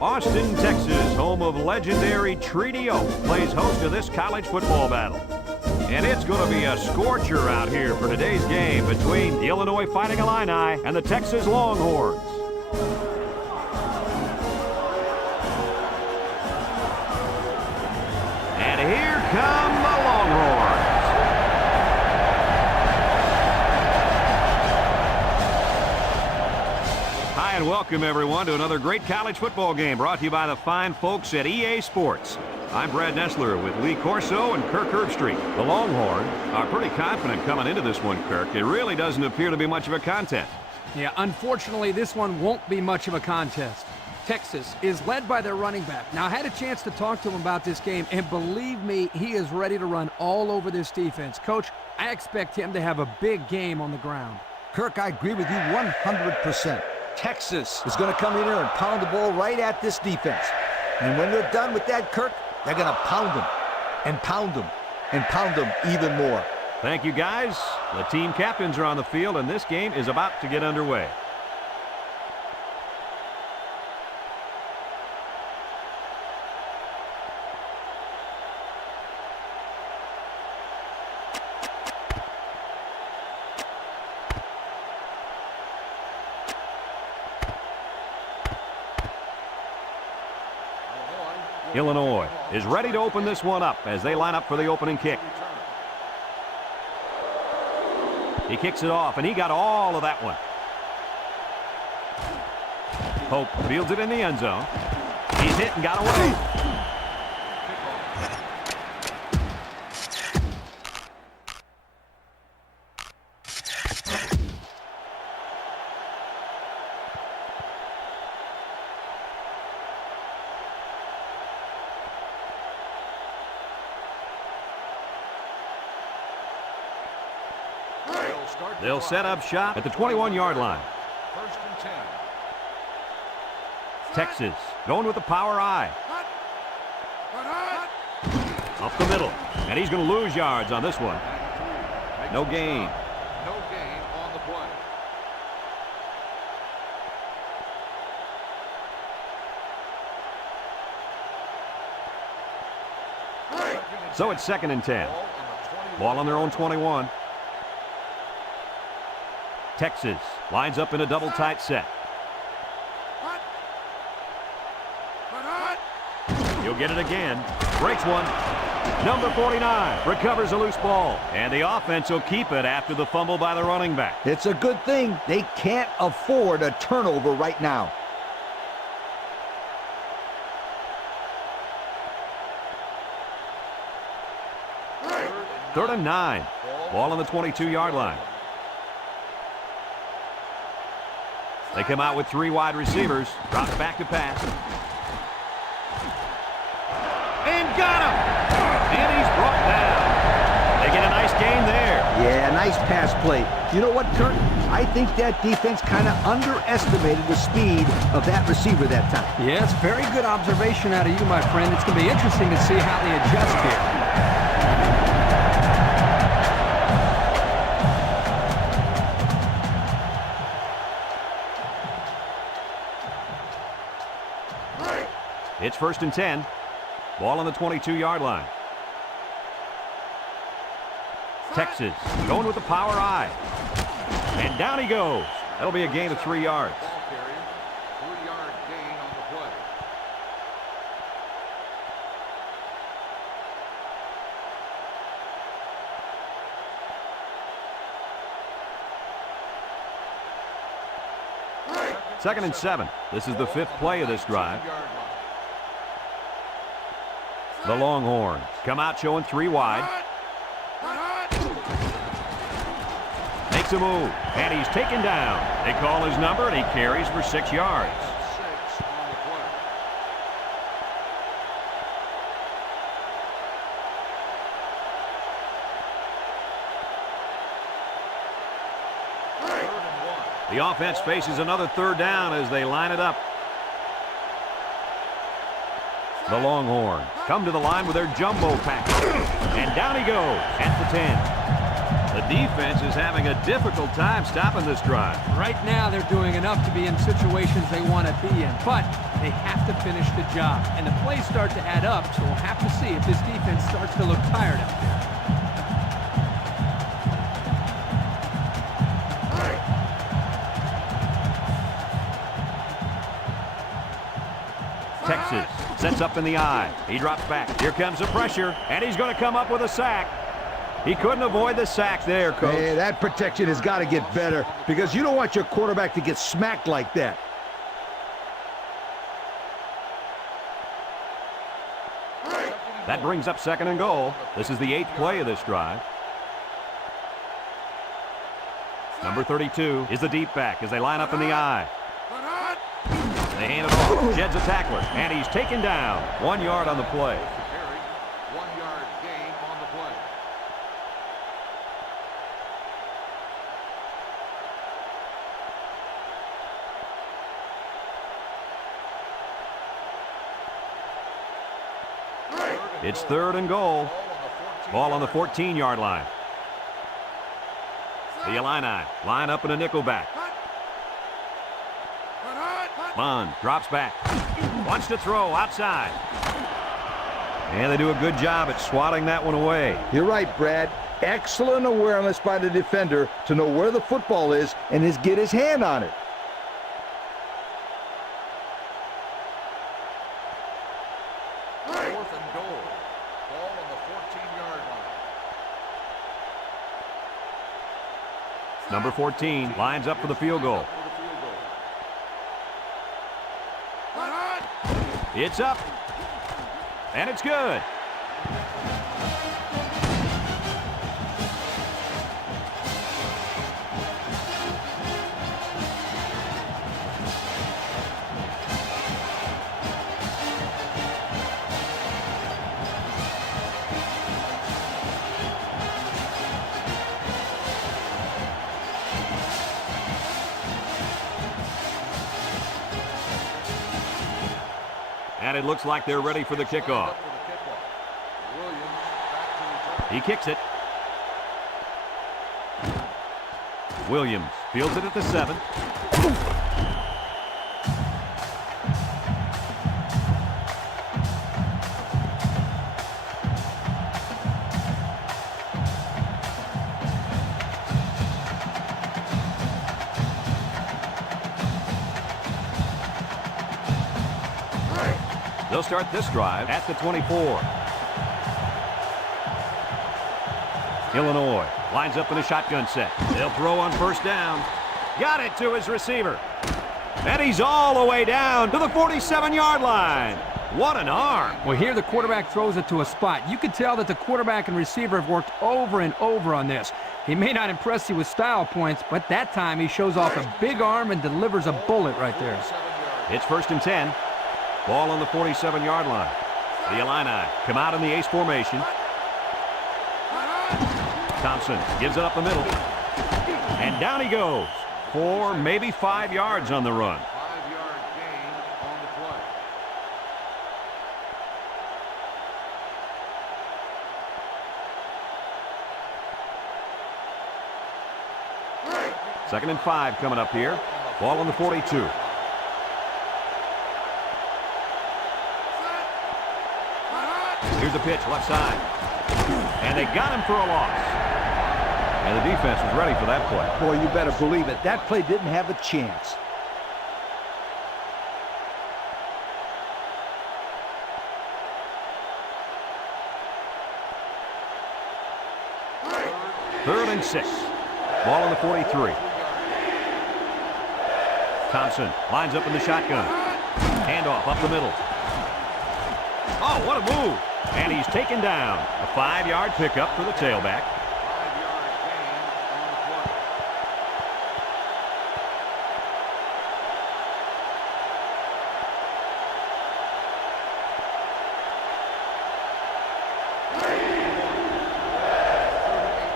Austin, Texas, home of legendary Treaty Oak, plays host to this college football battle. And it's going to be a scorcher out here for today's game between the Illinois Fighting Illini and the Texas Longhorns. And here come the Longhorns. Hi and welcome everyone to another great college football game brought to you by the fine folks at EA Sports. I'm Brad Nessler with Lee Corso and Kirk Herbstreit. The Longhorns are pretty confident coming into this one, Kirk. It really doesn't appear to be much of a contest. Yeah, unfortunately, this one won't be much of a contest. Texas is led by their running back. Now, I had a chance to talk to him about this game, and believe me, he is ready to run all over this defense. Coach, I expect him to have a big game on the ground. Kirk, I agree with you 100%. Texas is going to come in here and pound the ball right at this defense. And when they're done with that, Kirk, they're going to pound them and pound them and pound them even more. Thank you, guys. The team captains are on the field, and this game is about to get underway. Illinois is ready to open this one up as they line up for the opening kick. He kicks it off, and he got all of that one. Pope fields it in the end zone. He's hit and got away. They'll set up shop at the 21-yard line. First and 10. Texas going with the power I. Up the middle. And he's going to lose yards on this one. No gain. No gain on the play. So it's second and 10. Ball on their own 21. Texas lines up in a double tight set. He'll get it again. Breaks one. Number 49 recovers a loose ball. And the offense will keep it after the fumble by the running back. It's a good thing they can't afford a turnover right now. Third and 9. Ball on the 22-yard line. They come out with 3 wide receivers. Drops back to pass. And got him! And he's brought down. They get a nice gain there. Yeah, nice pass play. You know what, Kirk? I think that defense kind of underestimated the speed of that receiver that time. Yes, very good observation out of you, my friend. It's going to be interesting to see how they adjust here. It's first and 10. Ball on the 22-yard line. Texas going with the power I. And down he goes. That'll be a gain of 3 yards. 3-yard gain on the play. Second and 7. This is the 5th play of this drive. The Longhorns come out showing 3 wide. Makes a move, and he's taken down. They call his number, and he carries for 6 yards. 6 on the play. Third and 1. The offense faces another third down as they line it up. The Longhorns come to the line with their jumbo package. And down he goes at the 10. The defense is having a difficult time stopping this drive. Right now, they're doing enough to be in situations they want to be in, but they have to finish the job. And the plays start to add up, so we'll have to see if this defense starts to look tired out there. Texas sets up in the eye. He drops back. Here comes the pressure, and he's going to come up with a sack. He couldn't avoid the sack there, Coach. Hey, that protection has got to get better because you don't want your quarterback to get smacked like that. That brings up 2nd and goal. This is the 8th play of this drive. Number 32 is the deep back as they line up in the eye. They hand it off. Jed's a tackler, and he's taken down. 1 yard on the play. 1 yard gain on the play. It's 3rd and goal. Ball on the 14-yard line. The Illini line up in a nickel back. Bond drops back. Wants to throw outside. And they do a good job at swatting that one away. You're right, Brad. Excellent awareness by the defender to know where the football is and get his hand on it. Fourth and goal. Ball on the 14-yard line. Number 14 lines up for the field goal. It's up. And it's good. And it looks like they're ready for the kickoff. He kicks it. Williams fields it at the 7. They'll start this drive at the 24. Illinois lines up in a shotgun set. They'll throw on 1st down. Got it to his receiver. And he's all the way down to the 47-yard line. What an arm. Well, here the quarterback throws it to a spot. You could tell that the quarterback and receiver have worked over and over on this. He may not impress you with style points, but that time he shows off a big arm and delivers a bullet right there. It's 1st and 10. Ball on the 47-yard line. The Illini come out in the ace formation. Thompson gives it up the middle. And down he goes. 4, maybe 5 yards on the run. 5-yard gain on the play. 2nd and 5 coming up here. Ball on the 42. Here's a pitch, left side. And they got him for a loss. And the defense was ready for that play. Boy, you better believe it. That play didn't have a chance. Third and 6. Ball on the 43. Thompson lines up in the shotgun. Handoff up the middle. Oh, what a move. And he's taken down. A 5-yard pickup for the tailback. 5-yard gain on the play.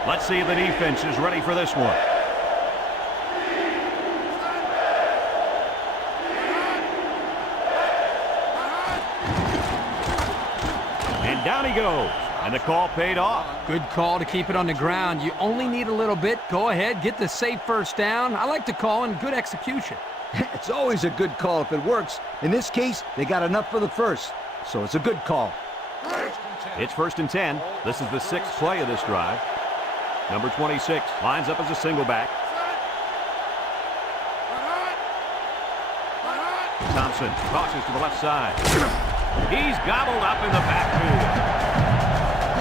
Let's see if the defense is ready for this one. goes. And the call paid off. Good call to keep it on the ground. You only need a little bit. Go ahead, get the safe first down. I like the call and good execution. It's always a good call if it works. In this case, they got enough for the first, so it's a good call. It's 1st and 10. This is the 6th play of this drive. Number 26 lines up as a single back. Thompson tosses to the left side. He's gobbled up in the backfield.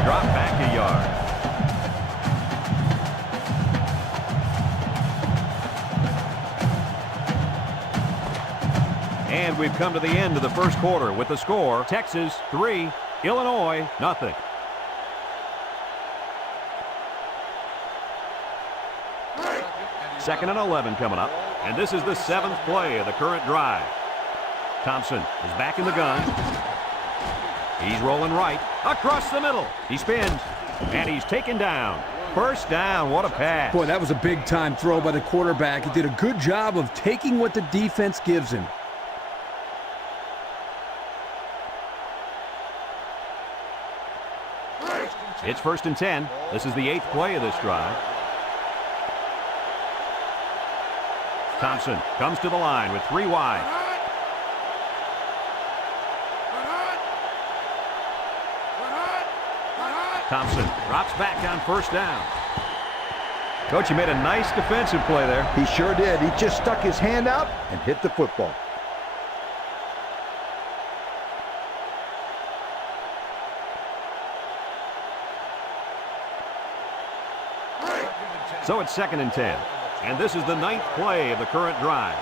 Drop back a yard. And we've come to the end of the first quarter with the score, Texas 3, Illinois nothing. Second and 11 coming up, and this is the 7th play of the current drive. Thompson is back in the gun. He's rolling right, across the middle. He spins, and he's taken down. First down, what a pass. Boy, that was a big-time throw by the quarterback. He did a good job of taking what the defense gives him. It's 1st and 10. This is the 8th play of this drive. Thompson comes to the line with 3 wide. Thompson drops back on first down. Coach, you made a nice defensive play there. He sure did. He just stuck his hand out and hit the football. So it's 2nd and 10. And this is the 9th play of the current drive.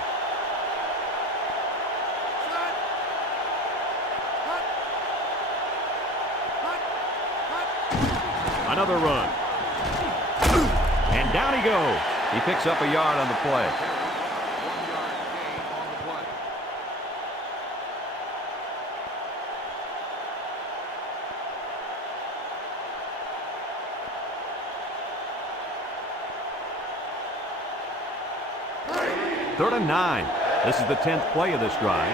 Another run. And down he goes. He picks up a yard on the play. 1 yard gain on the play. Third and 9. This is the 10th play of this drive.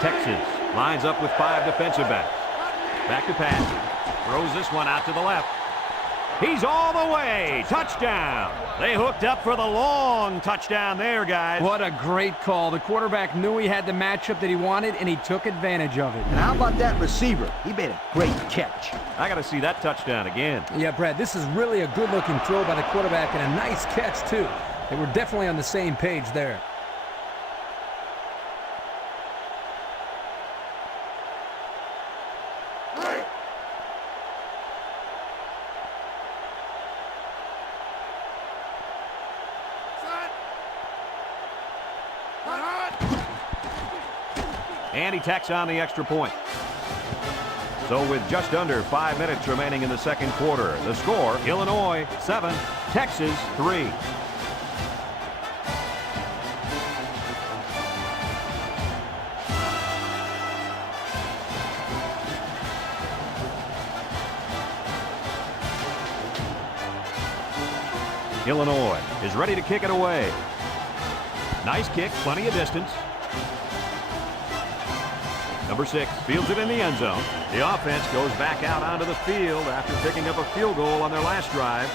Texas lines up with 5 defensive backs. Back to pass. Throws this one out to the left. He's all the way. Touchdown. They hooked up for the long touchdown there, guys. What a great call. The quarterback knew he had the matchup that he wanted, and he took advantage of it. And how about that receiver? He made a great catch. I got to see that touchdown again. Yeah, Brad, this is really a good-looking throw by the quarterback and a nice catch, too. They were definitely on the same page there. And he tacks on the extra point. So with just under 5 minutes remaining in the second quarter, the score, Illinois 7, Texas 3. Illinois is ready to kick it away. Nice kick, plenty of distance. Number 6 fields it in the end zone. The offense goes back out onto the field after picking up a field goal on their last drive.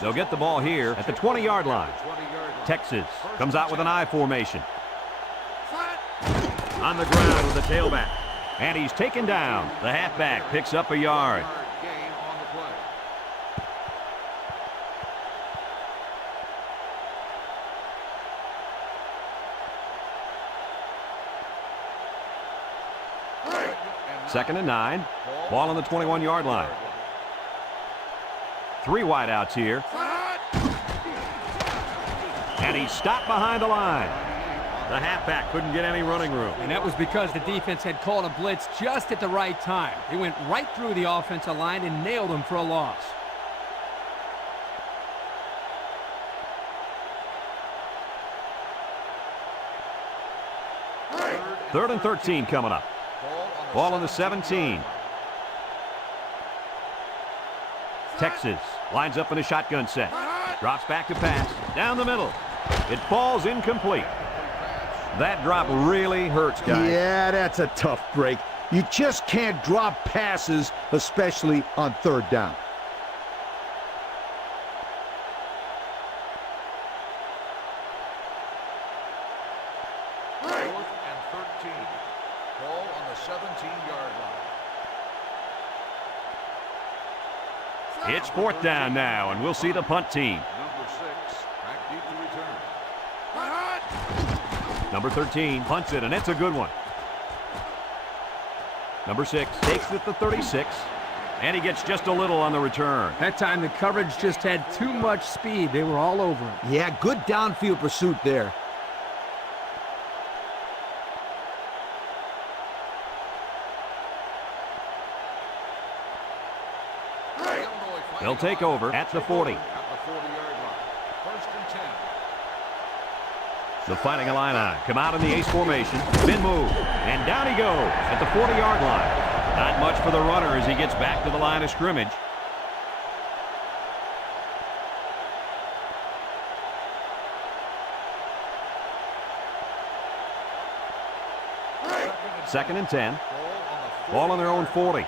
They'll get the ball here at the 20-yard line. Texas comes out with an I formation. On the ground with the tailback. And he's taken down. The halfback picks up a yard. Gain on the play. Second and 9. Ball on the 21-yard line. 3 wideouts here. And he's stopped behind the line. The halfback couldn't get any running room. And that was because the defense had called a blitz just at the right time. They went right through the offensive line and nailed him for a loss. Third and 13 coming up. Ball on the 17. Texas lines up in a shotgun set. Drops back to pass. Down the middle. It falls incomplete. That drop really hurts, guys. Yeah, that's a tough break. You just can't drop passes, especially on third down. Fourth and 13. Ball on the 17-yard line. It's fourth down now, and we'll see the punt team. Number 6, back deep to return. Number 13 punts it, and it's a good one. Number 6 takes it to 36, and he gets just a little on the return. That time the coverage just had too much speed. They were all over him. Yeah, good downfield pursuit there. They'll take over at the 40. At the 40-yard line. First and 10. The Fighting Illini come out in the ace formation. Spin move. And down he goes at the 40-yard line. Not much for the runner as he gets back to the line of scrimmage. Second and 10. Ball on their own 40.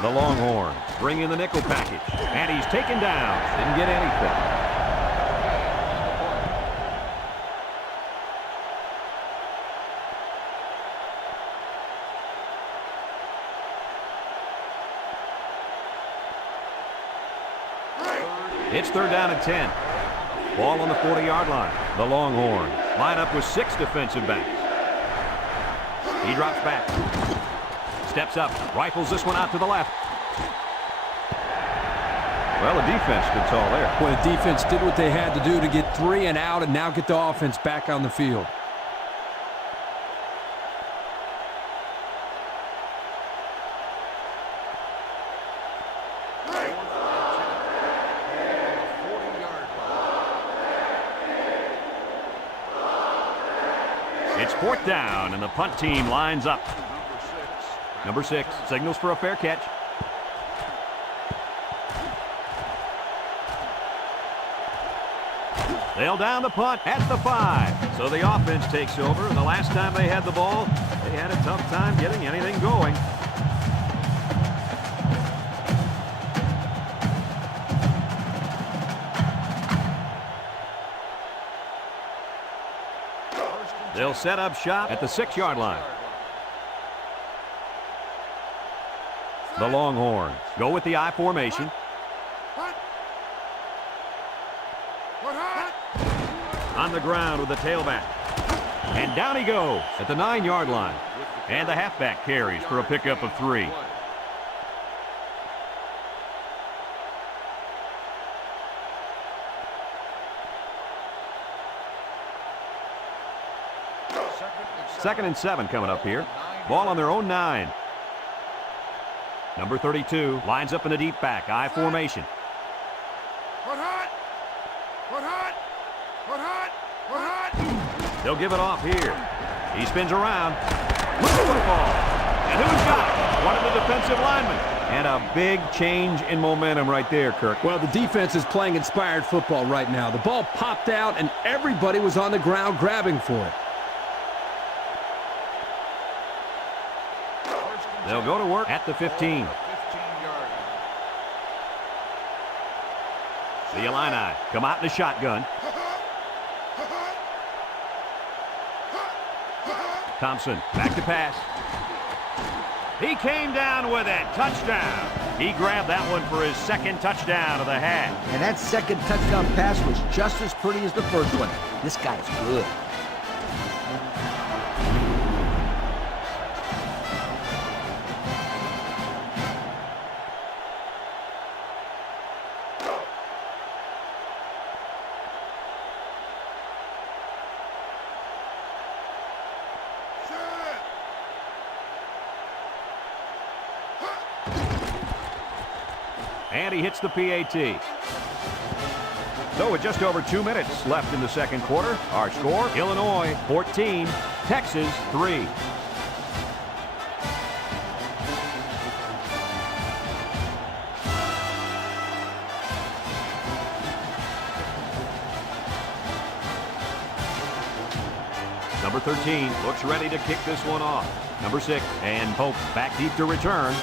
The Longhorns bring in the nickel package. And he's taken down. Didn't get anything. It's third down and 10. Ball on the 40-yard line. The Longhorns line up with 6 defensive backs. He drops back. Steps up. Rifles this one out to the left. Well, the defense stood tall there. Well, the defense did what they had to do to get 3 and out and now get the offense back on the field. It's fourth down, and the punt team lines up. Number 6 signals for a fair catch. They'll down the punt at the 5. So the offense takes over. The last time they had the ball, they had a tough time getting anything going. They'll set up shop at the 6-yard line. The Longhorns go with the I formation. On the ground with the tailback. And down he goes at the 9-yard line. And the halfback carries for a pickup of 3. Second and 7 coming up here. Ball on their own 9. Number 32 lines up in the deep back, I formation. They'll give it off here. He spins around. Look at the football. And who's got it? One of the defensive linemen. And a big change in momentum right there, Kirk. Well, the defense is playing inspired football right now. The ball popped out, and everybody was on the ground grabbing for it. They'll go to work at the 15. The Illini come out in the shotgun. Thompson back to pass. He came down with it. Touchdown. He grabbed that one for his second touchdown of the half. And that second touchdown pass was just as pretty as the first one. This guy's good. And he hits the PAT. So with just over 2 minutes left in the second quarter, our score, Illinois 14, Texas 3. Number 13 looks ready to kick this one off. Number 6, and Pope back deep to return.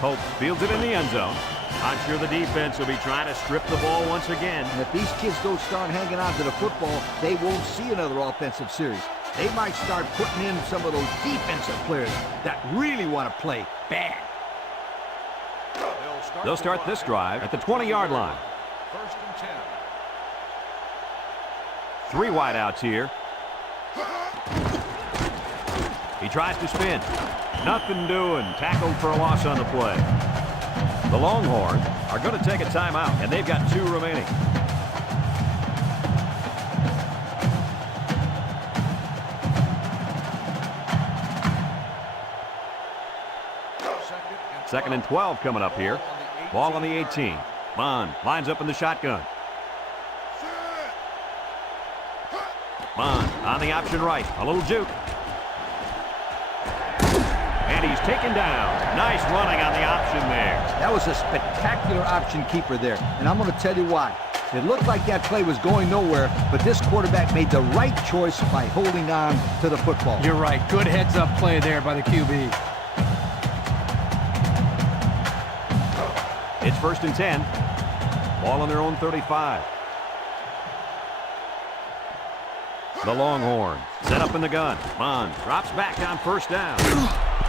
Pope fields it in the end zone. I'm sure the defense will be trying to strip the ball once again. And if these kids don't start hanging on to the football, they won't see another offensive series. They might start putting in some of those defensive players that really want to play bad. They'll start this drive at the 20-yard line. First and 10. 3 wideouts here. He tries to spin. Nothing doing. Tackled for a loss on the play. The Longhorns are going to take a timeout, and they've got 2 remaining. Second and 12 coming up here. Ball on the 18. Bond lines up in the shotgun. Bond on the option right. A little juke. And he's taken down. Nice running on the option there. That was a spectacular option keeper there, and I'm going to tell you why. It looked like that play was going nowhere, but this quarterback made the right choice by holding on to the football. You're right. Good heads-up play there by the QB. It's first and 10. Ball on their own 35. The Longhorns set up in the gun. Bond drops back on first down.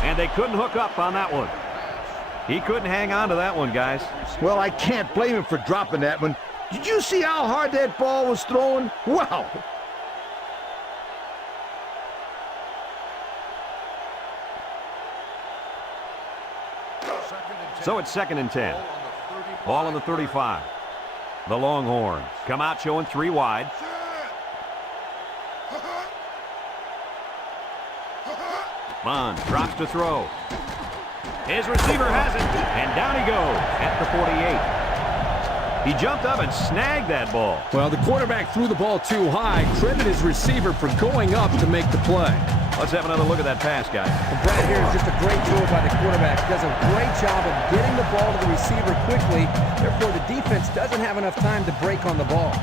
And they couldn't hook up on that one. He couldn't hang on to that one, guys. Well, I can't blame him for dropping that one. Did you see how hard that ball was thrown? Wow! So it's second and 10. Ball on the 35. The Longhorns come out showing 3 wide. Bond drops to throw. His receiver has it, and down he goes at the 48. He jumped up and snagged that ball. Well, the quarterback threw the ball too high. Credit his receiver for going up to make the play. Let's have another look at that pass, guys. And Brad here is just a great throw by the quarterback. Does a great job of getting the ball to the receiver quickly. Therefore, the defense doesn't have enough time to break on the ball.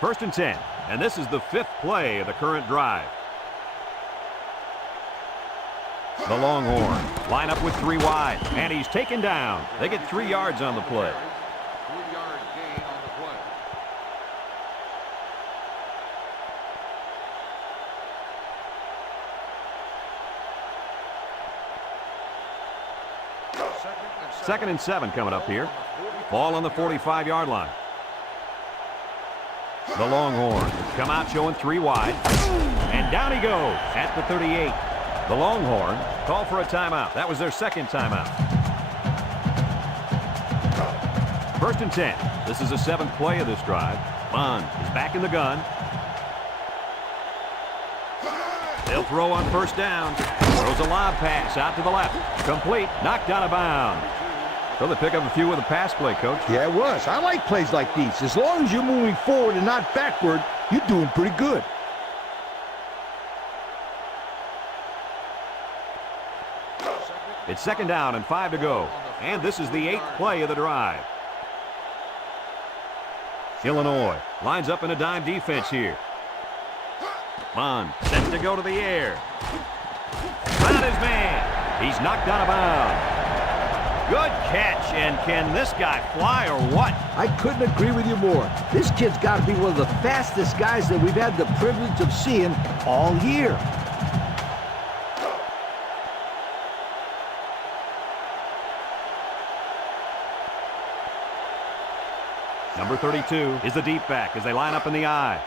First and 10, and this is the 5th play of the current drive. The Longhorns line up with 3 wide, and he's taken down. They get 3 yards on the play. 3-yard gain on the play. Second and 7 coming up here. Ball on the 45-yard line. The Longhorns come out showing 3 wide, and down he goes at the 38. The Longhorns call for a timeout. That was their second timeout. First and 10. This is the 7th play of this drive. Bond is back in the gun. They'll throw on first down. Throws a lob pass out to the left. Complete. Knocked out of bounds. So they pick up a few with a pass play, Coach. Yeah, it was. I like plays like these. As long as you're moving forward and not backward, you're doing pretty good. It's second down and 5 to go. And this is the 8th play of the drive. Illinois lines up in a dime defense here. Bond sets to go to the air. Found his man. He's knocked out of bounds. Good catch, and can this guy fly or what? I couldn't agree with you more. This kid's got to be one of the fastest guys that we've had the privilege of seeing all year. Number 32 is the deep back as they line up in the I.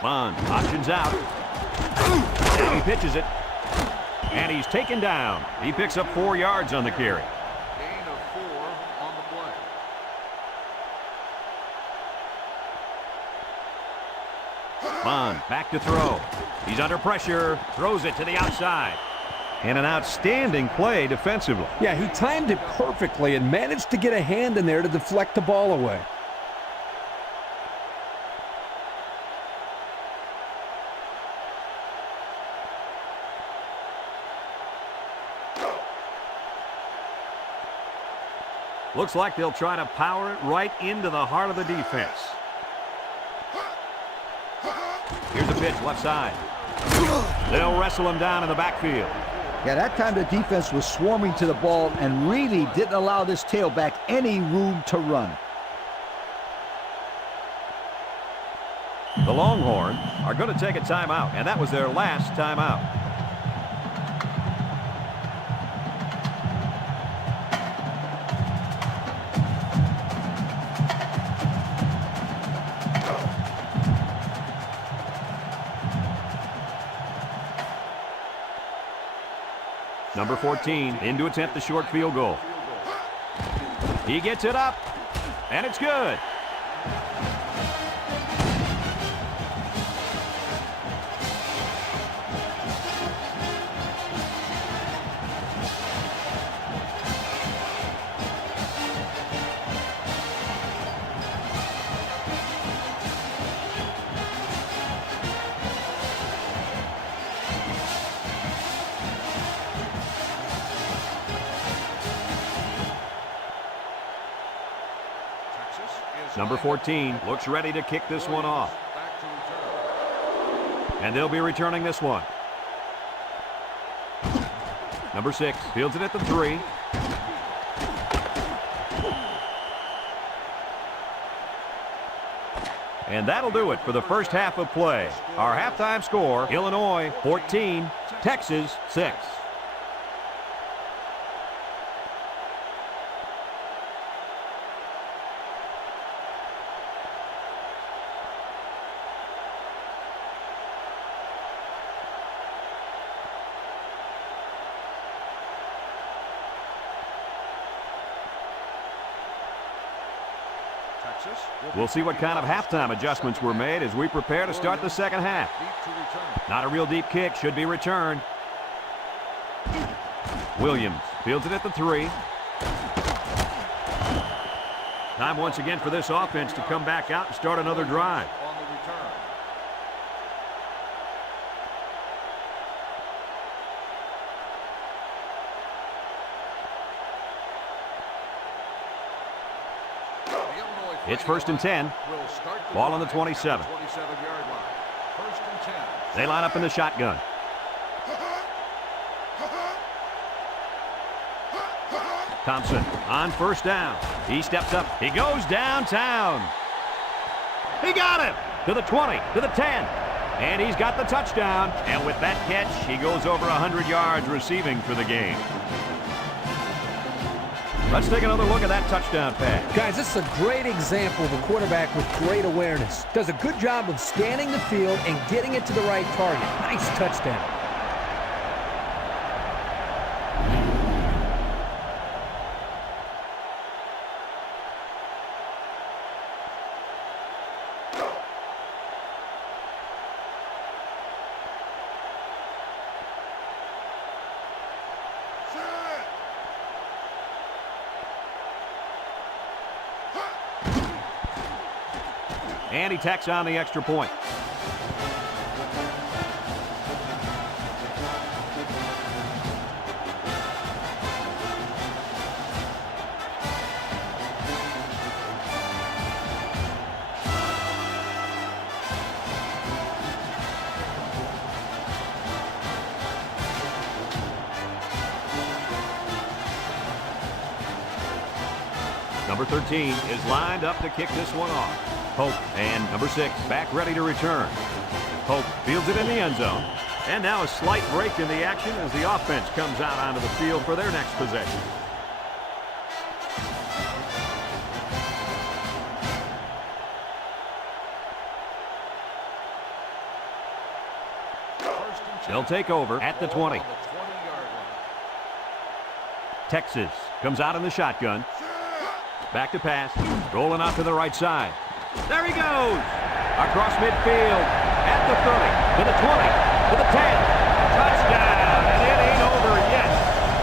Bond options out. Now he pitches it. And he's taken down. He picks up 4 yards on the carry. Gain of 4 on the play. Bond back to throw. He's under pressure. Throws it to the outside. And an outstanding play defensively. Yeah, he timed it perfectly and managed to get a hand in there to deflect the ball away. Looks like they'll try to power it right into the heart of the defense. Here's a pitch left side. They'll wrestle him down in the backfield. Yeah, that time the defense was swarming to the ball and really didn't allow this tailback any room to run. The Longhorns are going to take a timeout, and that was their last timeout. Number 14 in to attempt the short field goal. He gets it up, and it's good. Number 14 looks ready to kick this one off. And they'll be returning this one. Number 6 fields it at the 3. And that'll do it for the first half of play. Our halftime score, Illinois 14, Texas 6. We'll see what kind of halftime adjustments were made as we prepare to start the second half. Not a real deep kick, should be returned. Williams fields it at the 3. Time once again for this offense to come back out and start another drive. It's 1st and 10. Ball on the 27. They line up in the shotgun. Thompson on first down. He steps up. He goes downtown. He got him to the 20, to the 10. And he's got the touchdown. And with that catch, he goes over 100 yards receiving for the game. Let's take another look at that touchdown pass. Guys, this is a great example of a quarterback with great awareness. Does a good job of scanning the field and getting it to the right target. Nice touchdown. And he tacks on the extra point. Number 13 is lined up to kick this one off. Hope and number 6 back ready to return. Hope fields it in the end zone. And now a slight break in the action as the offense comes out onto the field for their next possession. They'll take over at the 20. Texas comes out in the shotgun. Back to pass. Rolling out to the right side. There he goes! Across midfield, at the 30, to the 20, to the 10. Touchdown! And it ain't over yet.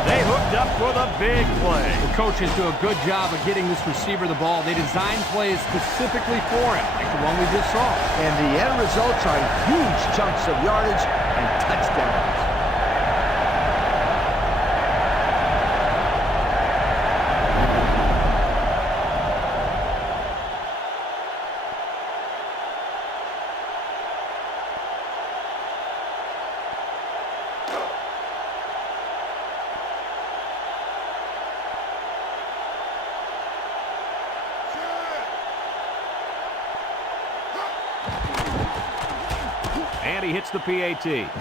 They hooked up for the big play. The coaches do a good job of getting this receiver the ball. They designed plays specifically for him, like the one we just saw. And the end results are huge chunks of yardage and touchdowns. And he hits the PAT.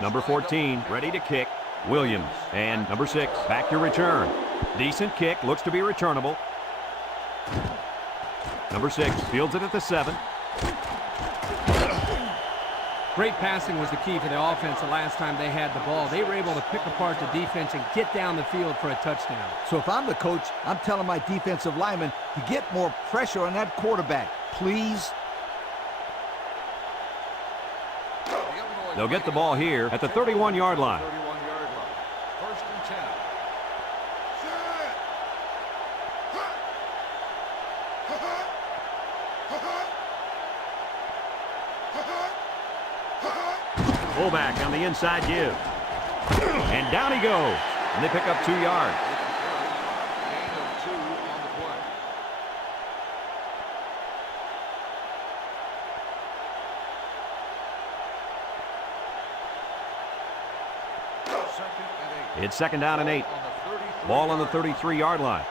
Number 14, ready to kick, Williams. And number 6, back to return. Decent kick, looks to be returnable. Number 6, fields it at the 7. Great passing was the key for the offense the last time they had the ball. They were able to pick apart the defense and get down the field for a touchdown. So if I'm the coach, I'm telling my defensive linemen to get more pressure on that quarterback, please. They'll get the ball here at the 31-yard line. 31-yard line. First and 10. Fullback on the inside give. And down he goes. And they pick up 2 yards. Gain of 2 on the play. Second and 8. It's second down and 8. Ball on the 33-yard line.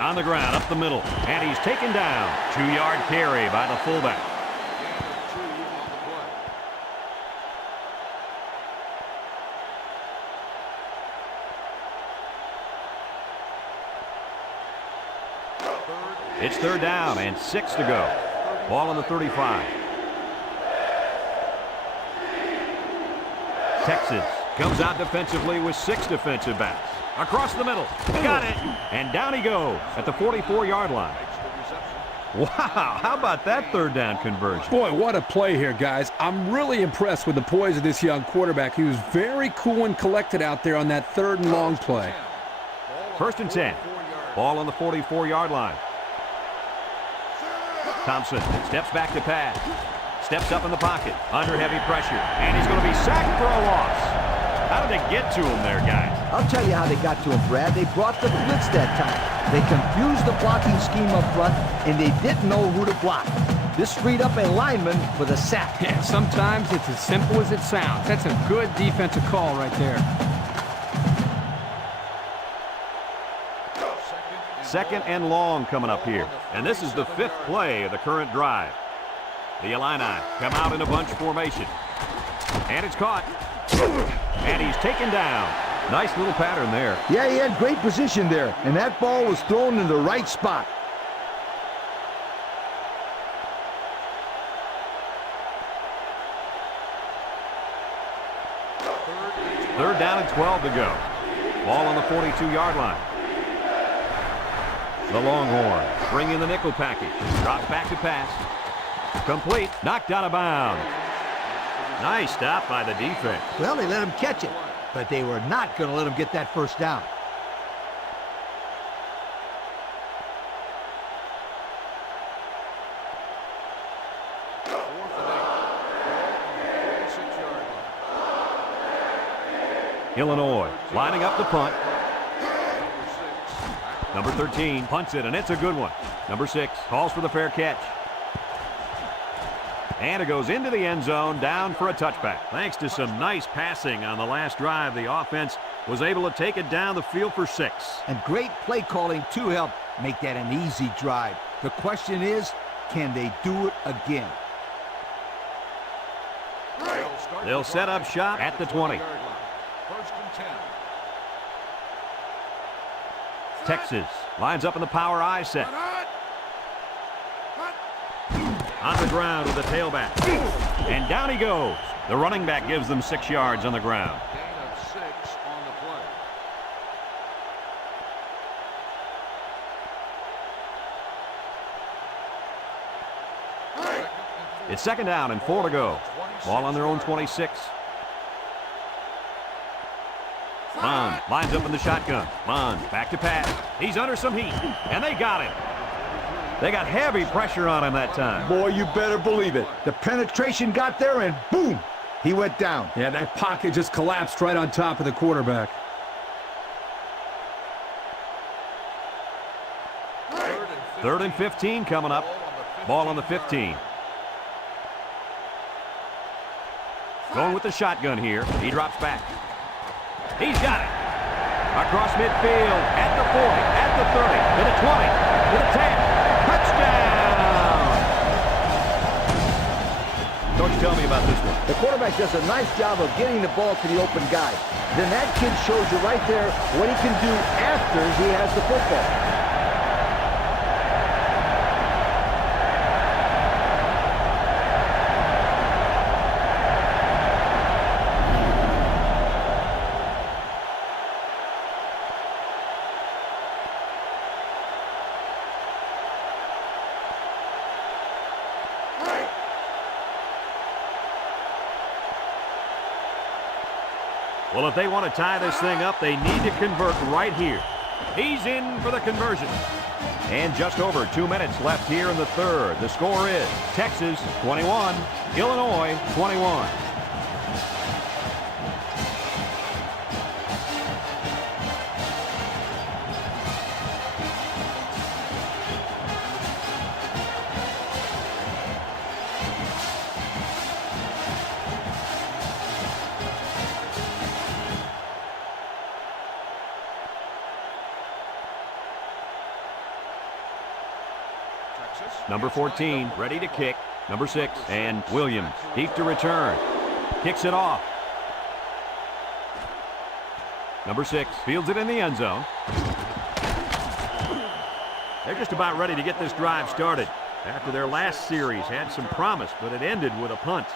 On the ground, up the middle, and he's taken down. 2-yard carry by the fullback. Gain of 2 on the play. It's third down and 6 to go. Ball on the 35. Texas comes out defensively with 6 defensive backs. Across the middle. Got it. And down he goes at the 44-yard line. Wow, how about that third down conversion? Boy, what a play here, guys. I'm really impressed with the poise of this young quarterback. He was very cool and collected out there on that third and long play. First and 10. Ball on the 44-yard line. Thompson steps back to pass. Steps up in the pocket. Under heavy pressure. And he's going to be sacked for a loss. How did they get to him there, guys? I'll tell you how they got to him, Brad. They brought the blitz that time. They confused the blocking scheme up front, and they didn't know who to block. This freed up a lineman for the sack. Yeah, sometimes it's as simple as it sounds. That's a good defensive call right there. Second and long coming up here. And this is the 5th play of the current drive. The Illini come out in a bunch formation. And it's caught. And he's taken down. Nice little pattern there. Yeah, he had great position there, and that ball was thrown in the right spot. Third down and 12 to go. Ball on the 42-yard line. The Longhorns bring in the nickel package. Drops back to pass. Complete. Knocked out of bounds. Nice stop by the defense. Well, they let him catch it, but they were not going to let him get that first down. Illinois lining up the punt. Number 13 punts it, and it's a good one. Number 6 calls for the fair catch. And it goes into the end zone, down for a touchback. Thanks to some nice passing on the last drive, the offense was able to take it down the field for 6. And great play calling to help make that an easy drive. The question is, can they do it again? They'll set up shop at the 20. First and 10. Texas lines up in the power I set. On the ground with the tailback. And down he goes. The running back gives them 6 yards on the ground. Gain of 6 on the play. It's second down and 4 to go. Ball on their own 26. Bond lines up in the shotgun. Bond back to pass. He's under some heat, and they got him. They got heavy pressure on him that time. Boy, you better believe it. The penetration got there, and boom, he went down. Yeah, that pocket just collapsed right on top of the quarterback. Third and 15 coming up. Ball on the 15. Going with the shotgun here. He drops back. He's got it. Across midfield, at the 40, at the 30, to the 20, to the 10. Touchdown! Coach, tell me about this one. The quarterback does a nice job of getting the ball to the open guy. Then that kid shows you right there what he can do after he has the football. Well, if they want to tie this thing up, they need to convert right here. He's in for the conversion. And just over 2 minutes left here in the third. The score is Texas 21, Illinois 21. Number 14, ready to kick. Number 6, and Williams, deep to return. Kicks it off. Number 6, fields it in the end zone. They're just about ready to get this drive started. After their last series had some promise, but it ended with a punt.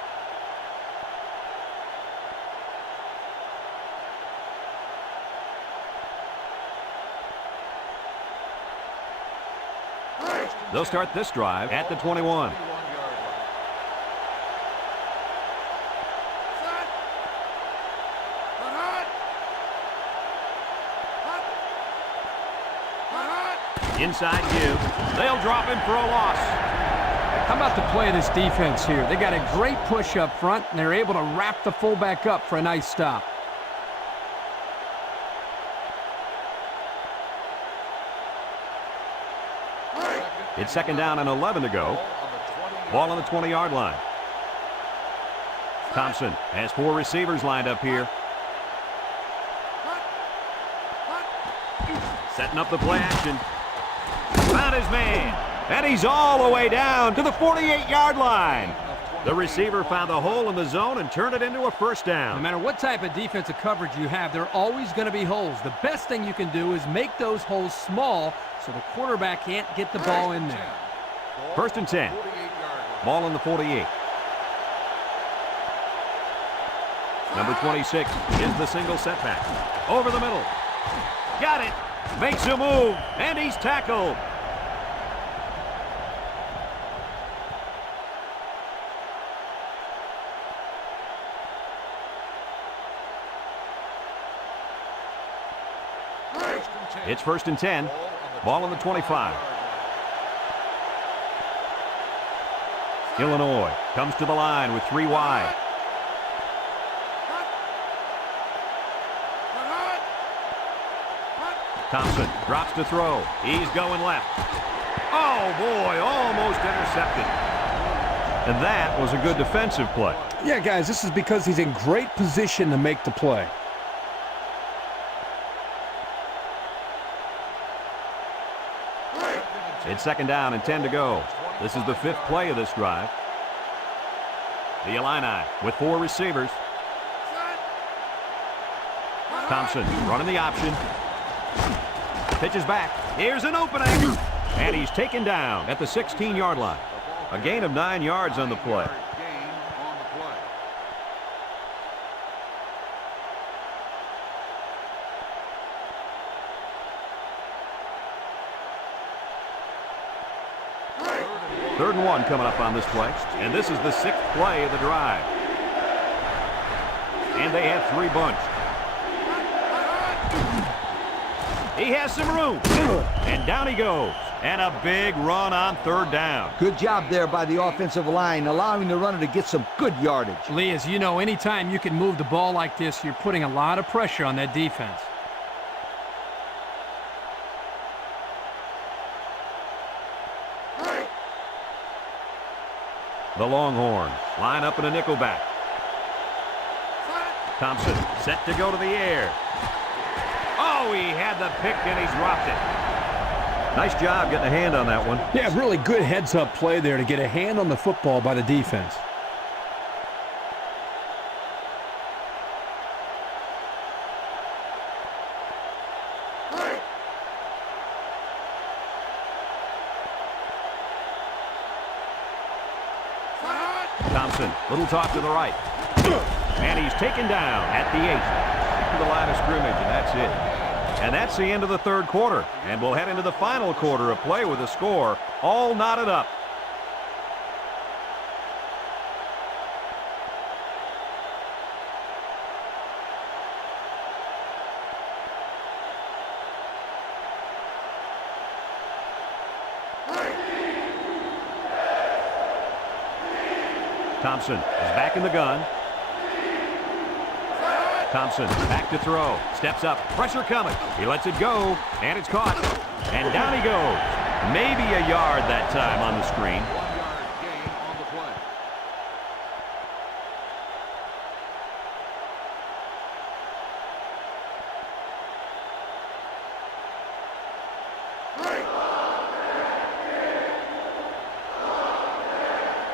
They'll start this drive at the 21. Inside give. They'll drop him for a loss. How about the play of this defense here? They got a great push up front, and they're able to wrap the fullback up for a nice stop. It's second down and 11 to go. Ball on the 20-yard line. Thompson has 4 receivers lined up here. Setting up the play action. Found his man. And he's all the way down to the 48-yard line. The receiver found the hole in the zone and turned it into a first down. No matter what type of defensive coverage you have, there are always going to be holes. The best thing you can do is make those holes small so the quarterback can't get the ball in there. First and 10. Ball on the 48. Number 26 is the single setback. Over the middle. Got it. Makes a move, and he's tackled. It's first and 10. Ball on the 25. Illinois comes to the line with 3 wide. Thompson drops to throw. He's going left. Oh, boy, almost intercepted. And that was a good defensive play. Yeah, guys, this is because he's in great position to make the play. It's second down and 10 to go. This is the 5th play of this drive. The Illini with 4 receivers. Thompson running the option. Pitches back. Here's an opening. And he's taken down at the 16-yard line. A gain of 9 yards on the play. Third and 1 coming up on this play. And this is the 6th play of the drive. And they have 3 bunched. He has some room. And down he goes. And a big run on third down. Good job there by the offensive line, allowing the runner to get some good yardage. Lee, as you know, anytime you can move the ball like this, you're putting a lot of pressure on that defense. The Longhorns line up in a nickel back. Thompson set to go to the air. Oh, he had the pick and he's dropped it. Nice job getting a hand on that one. Yeah, really good heads-up play there to get a hand on the football by the defense. Thompson, little toss to the right. And he's taken down at the 8. To the line of scrimmage, and that's it. And that's the end of the third quarter. And we'll head into the final quarter of play with the score all knotted up. Thompson is back in the gun. Thompson back to throw. Steps up. Pressure coming. He lets it go. And it's caught. And down he goes. Maybe a yard that time on the screen. 1-yard gain on the play.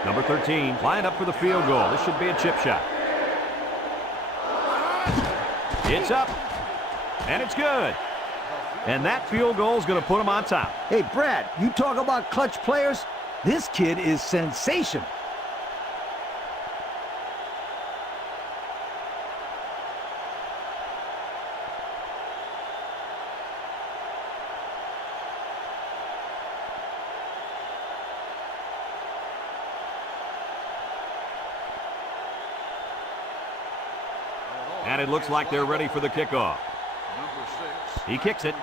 Number 13 lined up for the field goal. This should be a chip shot. It's up. And it's good. And that field goal is going to put him on top. Hey, Brad, you talk about clutch players? This kid is sensational. And it looks like they're ready for the kickoff. Number 6. He kicks it.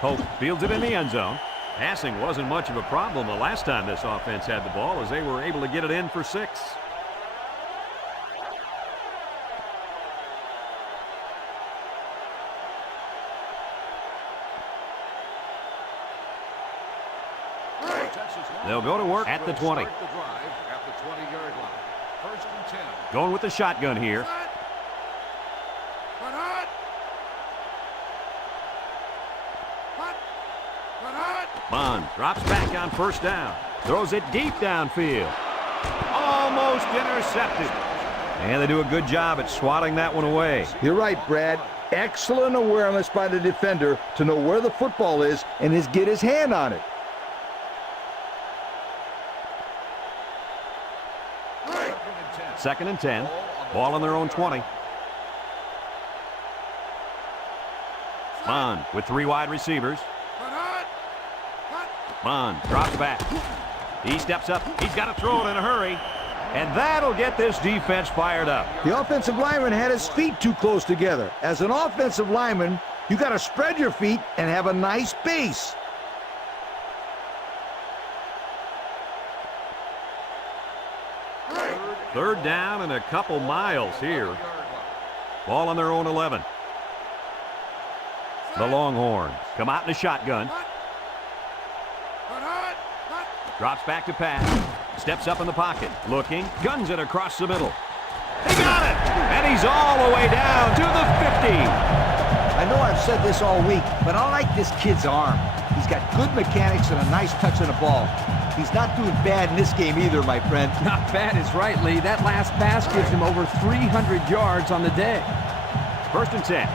Hope fields it in the end zone. Passing wasn't much of a problem the last time this offense had the ball, as they were able to get it in for 6. They'll go to work at the 20. Start the drive at the 20-yard line. First and 10. Going with the shotgun here. Bond drops back on first down. Throws it deep downfield. Almost intercepted. And they do a good job at swatting that one away. You're right, Brad. Excellent awareness by the defender to know where the football is and get his hand on it. Second and 10. Ball on their own 20. Bond with 3 wide receivers. Bond drops back. He steps up. He's got to throw it in a hurry. And that'll get this defense fired up. The offensive lineman had his feet too close together. As an offensive lineman, you got to spread your feet and have a nice base. Third down and a couple miles here. Ball on their own 11. The Longhorns come out in a shotgun. Drops back to pass. Steps up in the pocket. Looking. Guns it across the middle. He got it! And he's all the way down to the 50. I know I've said this all week, but I like this kid's arm. He's got good mechanics and a nice touch on the ball. He's not doing bad in this game either, my friend. Not bad is right, Lee. That last pass gives him over 300 yards on the day. First and 10.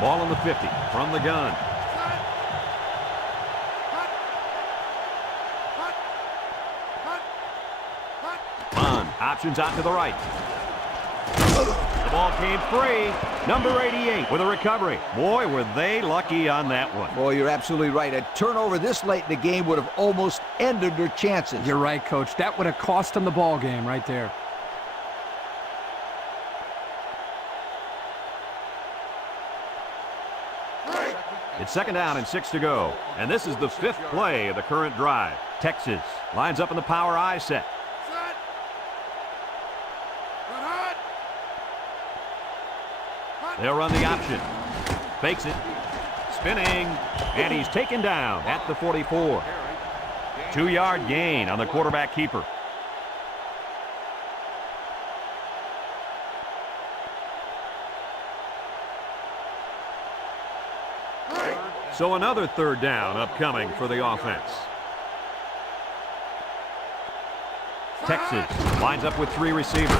Ball on the 50 from the gun. Bond options out to the right. The ball came free. Number 88 with a recovery. Boy, were they lucky on that one. Boy, you're absolutely right. A turnover this late in the game would have almost ended their chances. You're right, Coach. That would have cost them the ball game right there. It's 2nd down and 6 to go. And this is the 5th play of the current drive. Texas lines up in the power I set. They'll run the option. Fakes it. Spinning. And he's taken down at the 44. 2-yard gain on the quarterback keeper. So another 3rd down upcoming for the offense. Texas lines up with 3 receivers.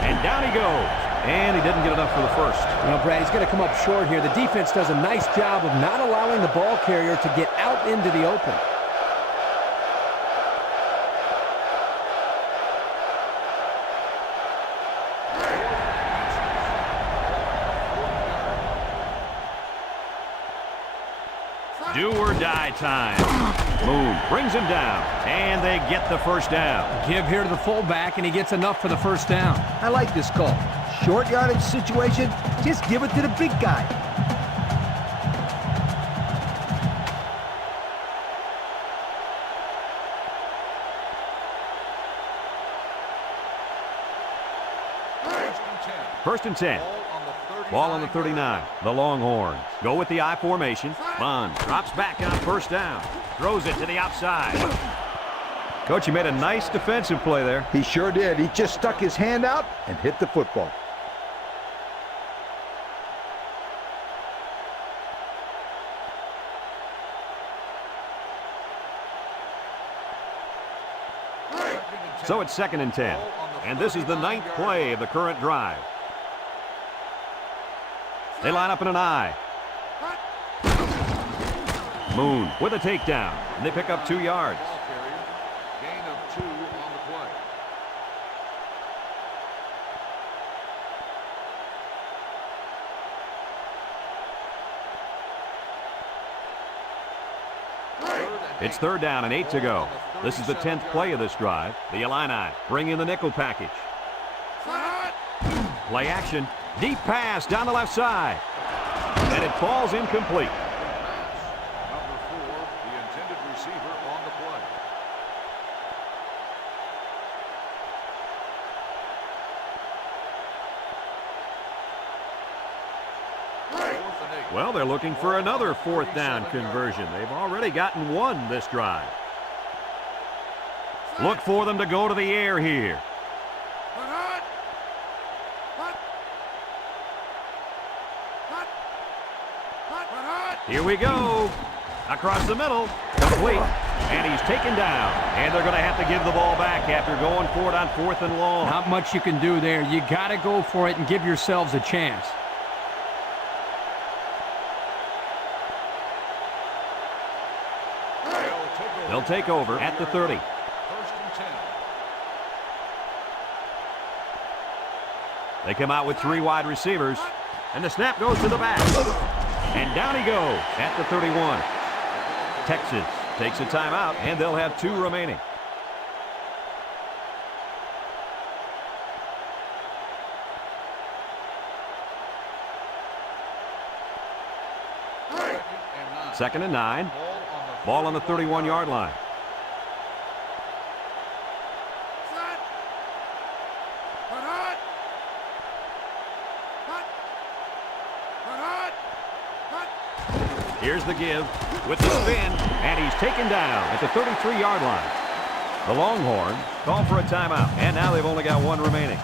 And down he goes. And he didn't get enough for the first. Well, Brad, he's going to come up short here. The defense does a nice job of not allowing the ball carrier to get out into the open. Do or die time. Moon brings him down, and they get the first down. Give here to the fullback, and he gets enough for the first down. I like this call. Short yardage situation, just give it to the big guy. First and 10. Ball on the 39. The Longhorns go with the I formation. Bond drops back on first down. Throws it to the outside. Coach, he made a nice defensive play there. He sure did. He just stuck his hand out and hit the football. So it's 2nd and 10. And this is the 9th play of the current drive. They line up in an I. Moon with a takedown. And they pick up 2 yards. Gain of 2 on the play. It's 3rd down and 8 to go. This is the 10th play of this drive. The Illini bring in the nickel package. Play action. Deep pass down the left side. And it falls incomplete. Number 4, the intended receiver on the play. Well, they're looking for another 4th down conversion. They've already gotten 1 this drive. Look for them to go to the air here. Here we go. Across the middle. Complete. And he's taken down. And they're going to have to give the ball back after going for it on 4th and long. Not much you can do there. You got to go for it and give yourselves a chance. They'll take over at the 30. 1st and 10. They come out with 3 wide receivers. And the snap goes to the back. And down he goes at the 31. Texas takes a timeout, and they'll have 2 remaining. Second and 9. Ball on the 31-yard line. Here's the give with the spin, and he's taken down at the 33-yard line. The Longhorns call for a timeout, and now they've only got 1 remaining.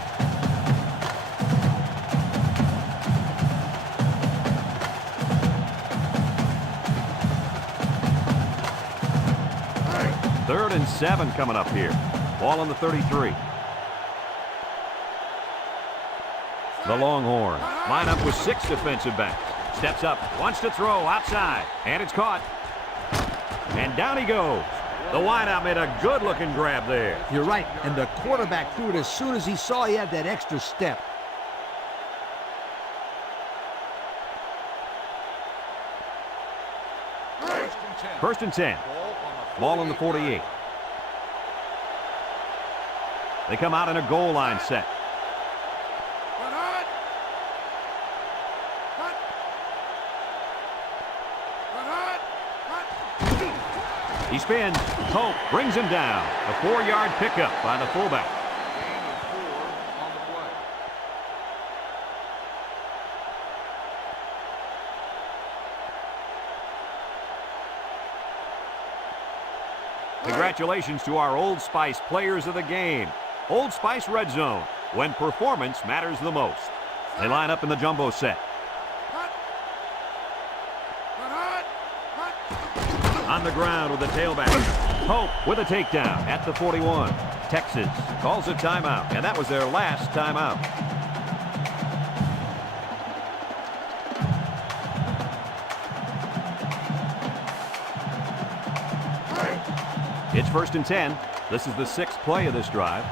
Third and 7 coming up here. Ball on the 33. The Longhorns line up with 6 defensive backs. Steps up, wants to throw outside, and it's caught. And down he goes. The wideout made a good-looking grab there. You're right, and the quarterback threw it as soon as he saw he had that extra step. First and 10. Ball on the 48. They come out in a goal line set. He spins. Hope brings him down. A 4-yard pickup by the fullback. Gain of 4 on the play. Congratulations to our Old Spice players of the game. Old Spice Red Zone, when performance matters the most. They line up in the jumbo set. On the ground with the tailback. Hope with a takedown at the 41. Texas calls a timeout, and that was their last timeout. It's 1st and 10. This is the 6th play of this drive.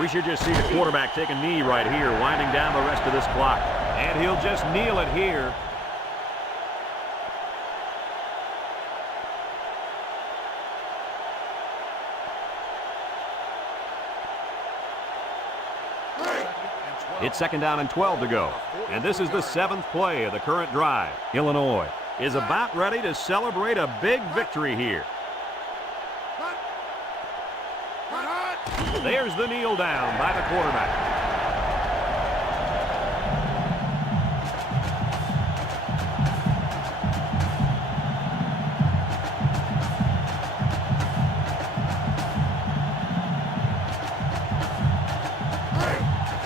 We should just see the quarterback take a knee right here, winding down the rest of this clock. And he'll just kneel it here. It's 2nd down and 12 to go. And this is the 7th play of the current drive. Illinois is about ready to celebrate a big victory here. There's the kneel down by the quarterback.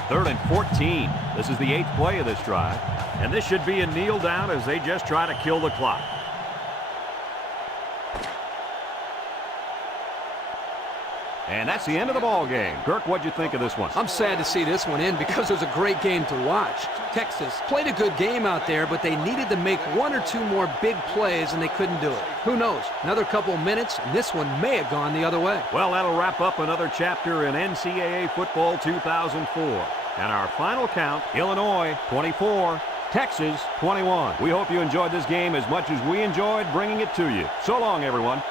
Third and 14. This is the 8th play of this drive. And this should be a kneel down as they just try to kill the clock. And that's the end of the ball game. Kirk, what'd you think of this one? I'm sad to see this one end because it was a great game to watch. Texas played a good game out there, but they needed to make 1 or 2 more big plays, and they couldn't do it. Who knows? Another couple minutes, and this one may have gone the other way. Well, that'll wrap up another chapter in NCAA football 2004. And our final count, Illinois 24, Texas 21. We hope you enjoyed this game as much as we enjoyed bringing it to you. So long, everyone.